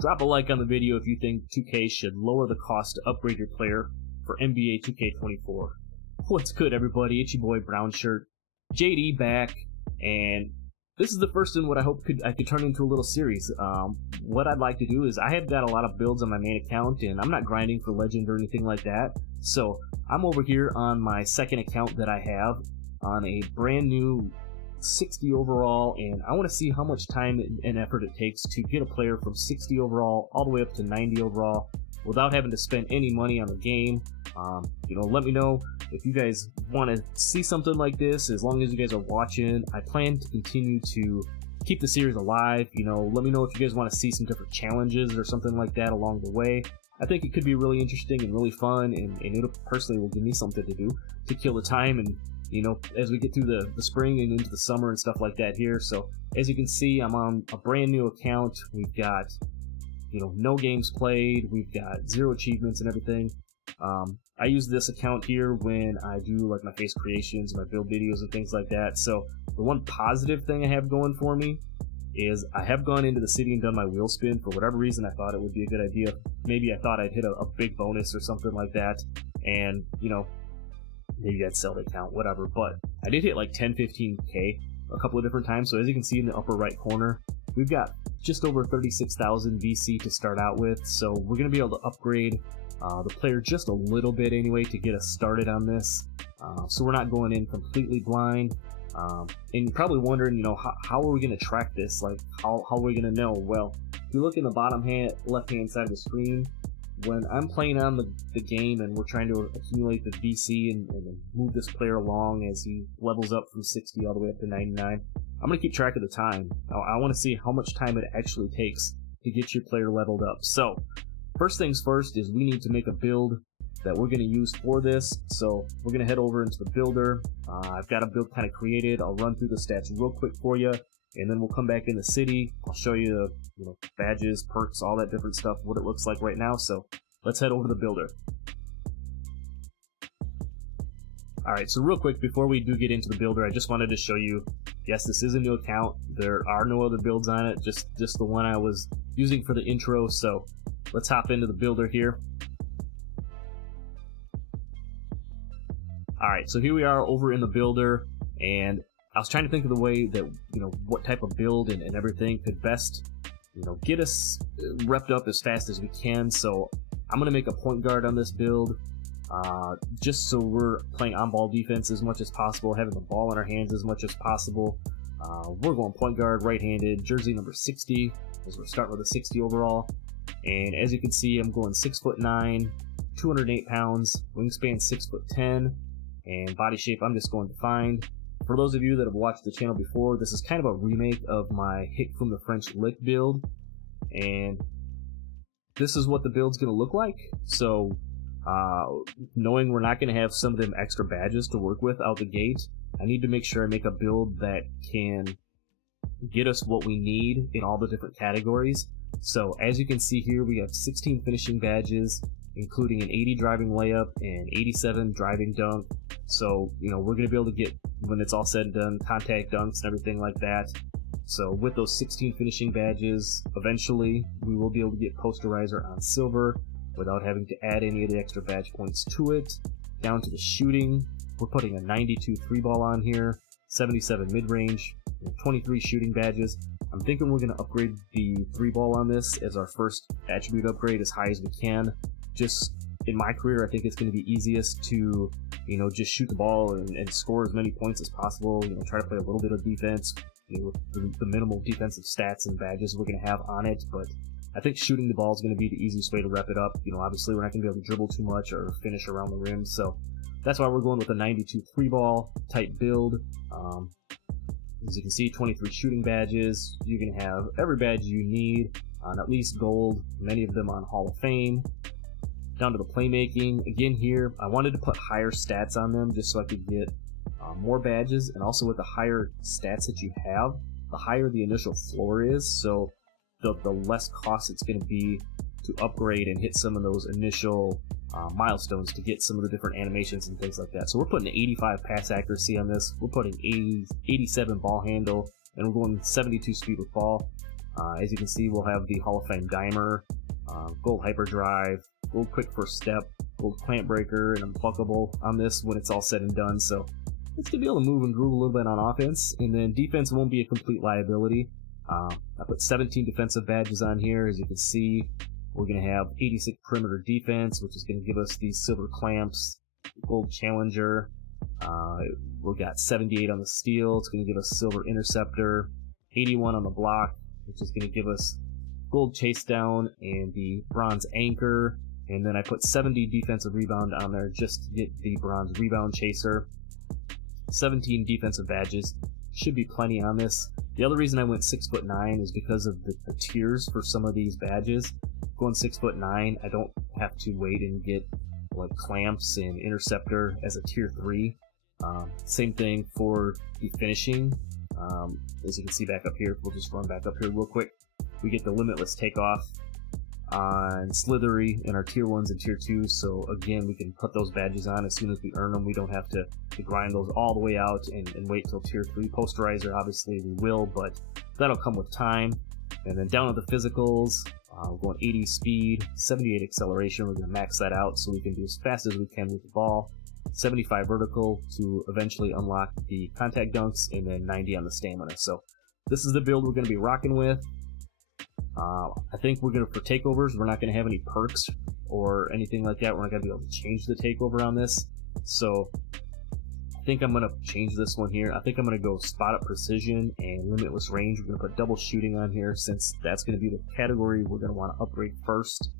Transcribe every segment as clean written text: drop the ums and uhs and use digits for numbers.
Drop a like on the video if you think 2K should lower the cost to upgrade your player for NBA 2K24. What's good, everybody? It's your boy Brown Shirt, JD back, and this is the first in what I hope I could turn into a little series. What I'd like to do is I have got a lot of builds on my main account, and I'm not grinding for Legend or anything like that. So I'm over here on my second account that I have on a brand new 60 overall, and I want to see how much time and effort it takes to get a player from 60 overall all the way up to 90 overall without having to spend any money on the game. Let me know if you guys want to see something like this. As long as you guys are watching, I plan to continue to keep the series alive. Let me know if you guys want to see some different challenges or something like that along the way. I think it could be really interesting and really fun, and it personally will give me something to do to kill the time, and as we get through the spring and into the summer and stuff like that here. So as you can see, I'm on a brand new account. We've got no games played, we've got 0 achievements and everything. I use this account here when I do like my face creations, my build videos and things like that. So the one positive thing I have going for me is I have gone into the city and done my wheel spin. For whatever reason, I thought it would be a good idea. Maybe I thought I'd hit a big bonus or something like that, and maybe I'd sell the account, whatever. But I did hit like 10-15k a couple of different times. So as you can see in the upper right corner, we've got just over 36,000 VC to start out with. So we're going to be able to upgrade the player just a little bit anyway to get us started on this. So we're not going in completely blind. And you're probably wondering, how are we going to track this? Like, how are we going to know? Well, if you look in the bottom left-hand side of the screen, when I'm playing on the game and we're trying to accumulate the VC and move this player along as he levels up from 60 all the way up to 99, I'm going to keep track of the time. I want to see how much time it actually takes to get your player leveled up. So first things first is we need to make a build that we're going to use for this. So we're going to head over into the builder. I've got a build kind of created. I'll run through the stats real quick for you, and then we'll come back in the city. I'll show you, badges, perks, all that different stuff, what it looks like right now. So let's head over to the builder. Alright, so real quick, before we do get into the builder, I just wanted to show you, yes, this is a new account. There are no other builds on it, just the one I was using for the intro. So let's hop into the builder here. Alright, so here we are over in the builder, and I was trying to think of the way that, what type of build and everything could best, get us repped up as fast as we can. So I'm going to make a point guard on this build, just so we're playing on-ball defense as much as possible, having the ball in our hands as much as possible. We're going point guard, right-handed, jersey number 60, as we're starting with a 60 overall. And as you can see, I'm going 6'9", 208 pounds, wingspan 6'10", and body shape I'm just going defined. For those of you that have watched the channel before, this is kind of a remake of my Hit from the French Lick build, and this is what the build's going to look like. So knowing we're not going to have some of them extra badges to work with out the gate, I need to make sure I make a build that can get us what we need in all the different categories. So as you can see here, we have 16 finishing badges, including an 80 driving layup and 87 driving dunk. So, we're going to be able to get, when it's all said and done, contact dunks and everything like that. So with those 16 finishing badges, eventually we will be able to get posterizer on silver without having to add any of the extra badge points to it. Down to the shooting, we're putting a 92 3-ball on here, 77 mid-range, and 23 shooting badges. I'm thinking we're going to upgrade the 3-ball on this as our first attribute upgrade as high as we can. Just in my career, I think it's going to be easiest to, just shoot the ball and score as many points as possible. Try to play a little bit of defense, with the minimal defensive stats and badges we're going to have on it. But I think shooting the ball is going to be the easiest way to rep it up. Obviously we're not going to be able to dribble too much or finish around the rim. So that's why we're going with a 92 3-ball type build. As you can see, 23 shooting badges. You can have every badge you need on at least gold, many of them on Hall of Fame. Down to the playmaking, again here, I wanted to put higher stats on them just so I could get more badges, and also with the higher stats that you have, the higher the initial floor is, so the less cost it's going to be to upgrade and hit some of those initial milestones to get some of the different animations and things like that. So we're putting 85 pass accuracy on this, we're putting 87 ball handle, and we're going 72 speed with ball. As you can see, we'll have the Hall of Fame Dimer, Gold Hyperdrive, Gold Quick First Step, Gold Clamp Breaker, and Unfuckable on this when it's all said and done. So it's going to be able to move and groove a little bit on offense, and then defense won't be a complete liability. I put 17 defensive badges on here. As you can see, we're going to have 86 perimeter defense, which is going to give us these silver clamps, gold challenger. We've got 78 on the steal. It's going to give us silver interceptor, 81 on the block, which is going to give us gold chase down and the bronze anchor. And then I put 70 defensive rebound on there just to get the bronze rebound chaser. 17 defensive badges should be plenty on this. The other reason I went 6'9" is because of the tiers for some of these badges. Going 6'9", I don't have to wait and get like clamps and interceptor as a tier 3. Same thing for the finishing. As you can see back up here, we'll just run back up here real quick. We get the limitless takeoff on Slithery in our tier 1s and tier 2s, so again, we can put those badges on as soon as we earn them. We don't have to grind those all the way out and wait till tier 3. Posterizer, obviously we will, but that'll come with time. And then down to the physicals, we're going 80 speed, 78 acceleration. We're going to max that out so we can do as fast as we can with the ball. 75 vertical to eventually unlock the contact dunks, and then 90 on the stamina. So this is the build we're going to be rocking with. I think we're going to, for takeovers, we're not going to have any perks or anything like that. We're not going to be able to change the takeover on this. So I think I'm going to change this one here. I think I'm going to go spot up precision and limitless range. We're going to put double shooting on here since that's going to be the category we're going to want to upgrade first.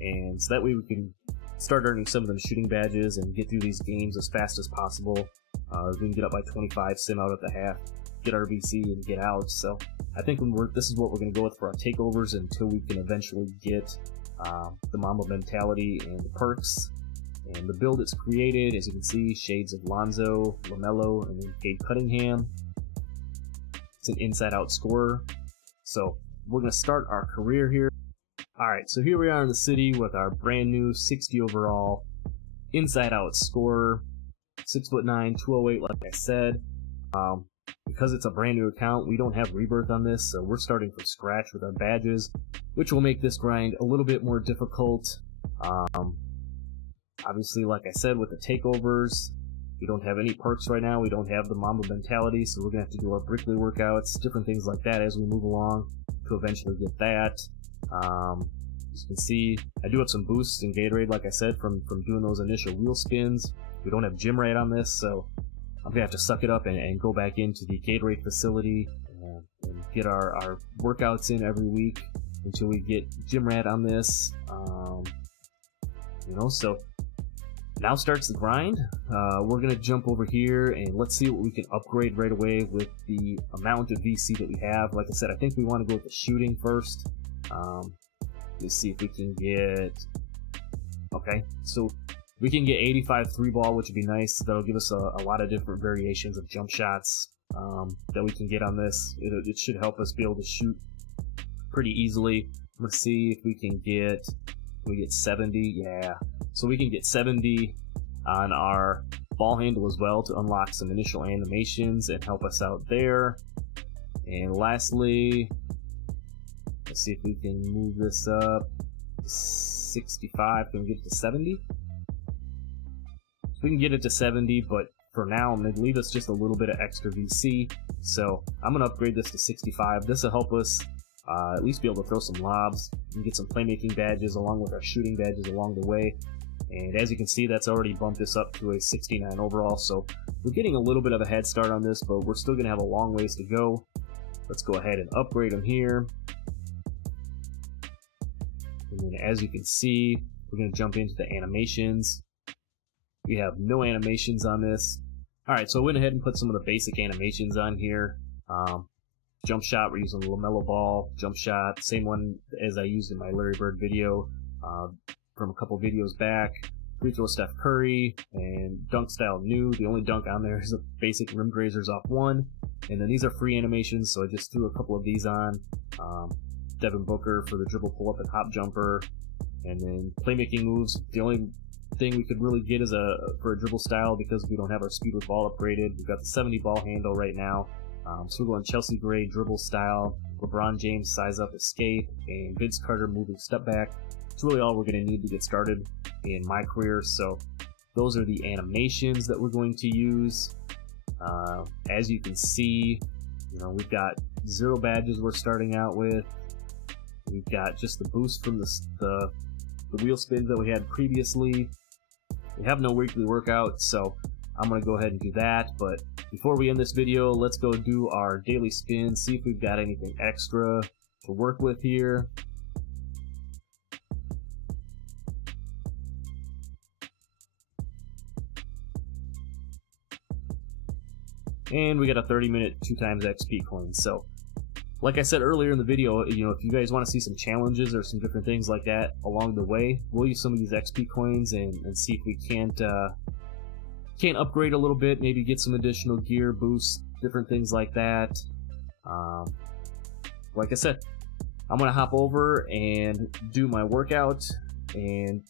And so that way we can start earning some of them shooting badges and get through these games as fast as possible. We can get up by 25, sim out at the half, get RBC and get out. So I think this is what we're going to go with for our takeovers until we can eventually get the Mamba mentality and the perks. And the build it's created, as you can see, shades of Lonzo, LaMelo, and then Cade Cunningham. It's an inside-out scorer. So we're going to start our career here. Alright, so here we are in the city with our brand new 60 overall inside-out scorer. 6'9", 208, like I said. Because it's a brand new account, we don't have rebirth on this, so we're starting from scratch with our badges, which will make this grind a little bit more difficult. Obviously, like I said, with the takeovers, we don't have any perks right now. We don't have the Mamba mentality, so we're going to have to do our Brickley workouts, different things like that as we move along to eventually get that. As you can see, I do have some boosts in Gatorade, like I said, from doing those initial wheel spins. We don't have gym rat on this, so I'm going to have to suck it up and go back into the Gatorade facility and get our workouts in every week until we get gym rat on this. So now starts the grind. We're going to jump over here and let's see what we can upgrade right away with the amount of VC that we have. Like I said, I think we want to go with the shooting first. Let's see if we can get... Okay, so we can get 85 3-ball, which would be nice. That'll give us a lot of different variations of jump shots that we can get on this. It should help us be able to shoot pretty easily. Let's see if we can get 70. Yeah, so we can get 70 on our ball handle as well to unlock some initial animations and help us out there. And lastly, let's see if we can move this up to 65. Can we get it to 70? We can get it to 70, but for now I'm going to leave us just a little bit of extra VC. So I'm going to upgrade this to 65. This will help us at least be able to throw some lobs and get some playmaking badges along with our shooting badges along the way. And as you can see, that's already bumped us up to a 69 overall. So we're getting a little bit of a head start on this, but we're still going to have a long ways to go. Let's go ahead and upgrade them here. And then as you can see, we're going to jump into the animations. We have no animations on this. Alright, so I went ahead and put some of the basic animations on here. Jump shot, we're using the LaMelo ball. Jump shot, same one as I used in my Larry Bird video from a couple videos back. Free throw Steph Curry, and dunk style new. The only dunk on there is a basic rim grazers off one. And then these are free animations, so I just threw a couple of these on. Devin Booker for the dribble pull up and hop jumper. And then playmaking moves. The only thing we could really get is for a dribble style, because we don't have our speed with ball upgraded. We've got the 70 ball handle right now. So we're going Chelsea Gray dribble style. LeBron James size up escape, and Vince Carter moving step back. It's really all we're going to need to get started in my career. So those are the animations that we're going to use. As you can see, we've got 0 badges we're starting out with. We've got just the boost from the wheel spins that we had previously. We have no weekly workout, so I'm going to go ahead and do that. But before we end this video, let's go do our daily spin, see if we've got anything extra to work with here. And we got a 30-minute 2x XP coin. So, like I said earlier in the video, if you guys want to see some challenges or some different things like that along the way, we'll use some of these XP coins and see if we can't upgrade a little bit, maybe get some additional gear, boosts, different things like that. Like I said, I'm going to hop over and do my workout, and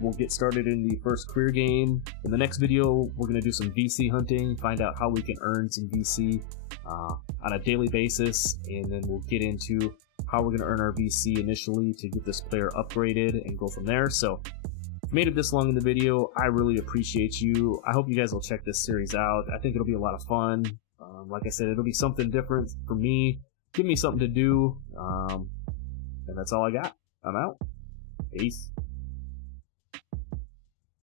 we'll get started in the first career game. In the next video, we're going to do some VC hunting, find out how we can earn some VC on a daily basis, and then we'll get into how we're going to earn our VC initially to get this player upgraded and go from there. So, if you made it this long in the video, I really appreciate you. I hope you guys will check this series out. I think it'll be a lot of fun. Like I said, it'll be something different for me. Give me something to do. And that's all I got. I'm out. Peace.